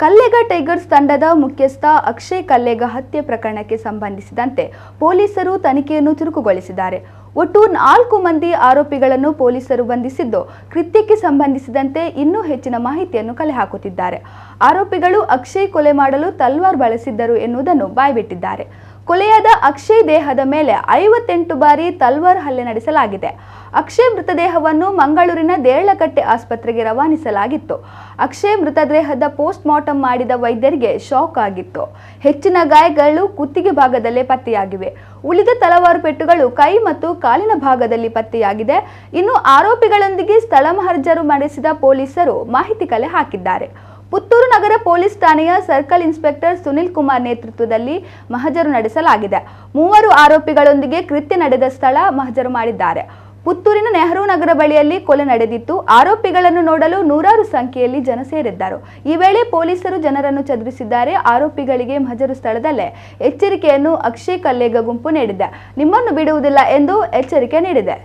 Kallega tigers ತಂಡದ ಮುಖ್ಯಸ್ಥ ಅಕ್ಷಯ್ ಕಲ್ಲೇಗ ಹತ್ಯೆ ಪ್ರಕರಣಕ್ಕೆ ಸಂಬಂಧಿಸಿದಂತೆ ಪೊಲೀಸರು ತನಿಖೆಯನ್ನು ಚುರುಕುಗೊಳಿಸಿದ್ದಾರೆ. ಒಟ್ಟು 4 ಮಂದಿ ಆರೋಪಿಗಳನ್ನು ಪೊಲೀಸರು ಬಂಧಿಸಿದ್ದು, ಕೃತ್ಯಕ್ಕೆ ಸಂಬಂಧಿಸಿದಂತೆ ಇನ್ನೂ ಹೆಚ್ಚಿನ ಮಾಹಿತಿಯನ್ನು ಕಲೆ ಹಾಕುತ್ತಿದ್ದಾರೆ. ಆರೋಪಿಗಳು ಅಕ್ಷಯ್ ಕೊಲೆ ಮಾಡಲು ತಲ್ವಾರ್ ಬಳಸಿದ್ದರು ಎನ್ನುವುದನ್ನು ಬಾಯ್ಬಿಟ್ಟಿದ್ದಾರೆ. ಕೊಲೆಯಾದ ಅಕ್ಷಯ್ ದೇಹದ ಮೇಲೆ 58 ಬಾರಿ ತಲ್ವಾರ್ ಹಲ್ಲೆ ನಡೆಸಲಾಗಿದೆ. ಅಕ್ಷಯ್ ಮೃತದೇಹವನ್ನು ಮಂಗಳೂರಿನ ದೇರಳಕಟ್ಟೆ ಆಸ್ಪತ್ರೆಗೆ ರವಾನಿಸಲಾಗಿತ್ತು. ಅಕ್ಷಯ್ ಮೃತದೇಹದ ಪೋಸ್ಟ್ ಮಾರ್ಟಂ ಮಾಡಿದ ವೈದ್ಯರಿಗೆ ಶಾಕ್ ಆಗಿತ್ತು. ಹೆಚ್ಚಿನ ಗಾಯಗಳು ಕುತ್ತಿಗೆ ಭಾಗದಲ್ಲೇ ಪತ್ತೆಯಾಗಿವೆ. ಉಳಿದ ತಲವಾರು ಪೆಟ್ಟುಗಳು ಕೈ ಮತ್ತು ಕಾಲಿನ ಭಾಗದಲ್ಲಿ ಪತ್ತೆಯಾಗಿದೆ. ಇನ್ನು ಆರೋಪಿಗಳೊಂದಿಗೆ ಸ್ಥಳ ಮಹಜರು ನಡೆಸಿದ ಪೊಲೀಸರು ಮಾಹಿತಿ ಕಲೆ ಹಾಕಿದ್ದಾರೆ. ಪುತ್ತೂರು ನಗರ ಪೊಲೀಸ್ ಠಾಣೆಯ ಸರ್ಕಲ್ ಇನ್ಸ್ಪೆಕ್ಟರ್ ಸುನಿಲ್ ಕುಮಾರ್ ನೇತೃತ್ವದಲ್ಲಿ ಮಹಜರು ನಡೆಸಲಾಗಿದೆ. 3 ಆರೋಪಿಗಳೊಂದಿಗೆ ಕೃತ್ಯ ನಡೆದ ಸ್ಥಳ ಮಹಜರು ಮಾಡಿದ್ದಾರೆ. ಪುತ್ತೂರಿನ ನೆಹರು ನಗರ ಬಳಿಯಲ್ಲಿ ಕೊಲೆ ನಡೆದಿತ್ತು. ಆರೋಪಿಗಳನ್ನು ನೋಡಲು ನೂರಾರು ಸಂಖ್ಯೆಯಲ್ಲಿ ಜನ ಸೇರಿದ್ದರು. ಈ ವೇಳೆ ಪೊಲೀಸರು ಜನರನ್ನು ಚದುರಿಸಿದ್ದಾರೆ. ಆರೋಪಿಗಳಿಗೆ ಮಹಜರು ಸ್ಥಳದಲ್ಲೇ ಎಚ್ಚರಿಕೆಯನ್ನು ಅಕ್ಷಯ್ ಕಲ್ಲೇಗ ಗುಂಪು ನೀಡಿದೆ. ನಿಮ್ಮನ್ನು ಬಿಡುವುದಿಲ್ಲ ಎಂದು ಎಚ್ಚರಿಕೆ ನೀಡಿದೆ.